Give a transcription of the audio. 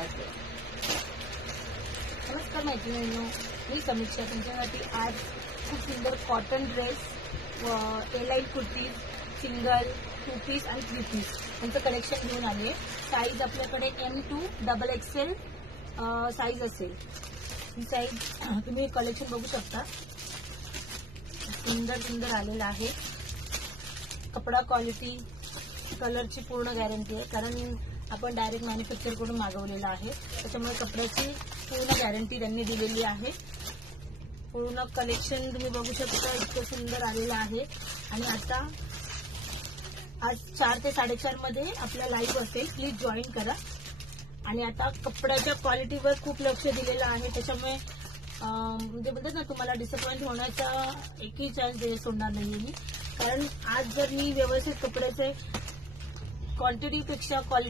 काढते. नमस्कार मैत्रिणींनो, मी समीक्षा तुमच्यासाठी आज खूप सुंदर कॉटन ड्रेस व एलाइन कुर्तीज, सिंगल, 2 पीस आणि 3 पीस यांचं कलेक्शन घेऊन आले. साईज आपल्याकडे M2 XXL साईज असेल. ही साईज तुम्ही कलेक्शन बघू शकता. सुंदर सुंदर आलेलं आहे. कपडा क्वालिटी, कलरची पूर्ण गॅरंटी आहे, कारण आपण डायरेक्ट मॅन्युफॅक्चर करून मागवलेला आहे. त्याच्यामुळे कपड्याची पूर्ण गॅरंटी त्यांनी दिलेली आहे. पूर्ण कलेक्शन तुम्ही बघू शकता, इतकं सुंदर आलेलं आहे. आणि आता आज 4 ते 4:30 मध्ये आपला लाईव्ह असेल, प्लीज जॉईन करा. आणि आता कपड्याच्या क्वालिटीवर खूप लक्ष दिलेलं आहे, त्याच्यामुळे म्हणजे म्हणतात ना, तुम्हाला डिसअपॉइंट होण्याचा एकही चान्स सोडणार नाहीये मी. कारण आज जर मी व्यवस्थित कपड्याचे क्वांटिटीपेक्षा क्वालिटी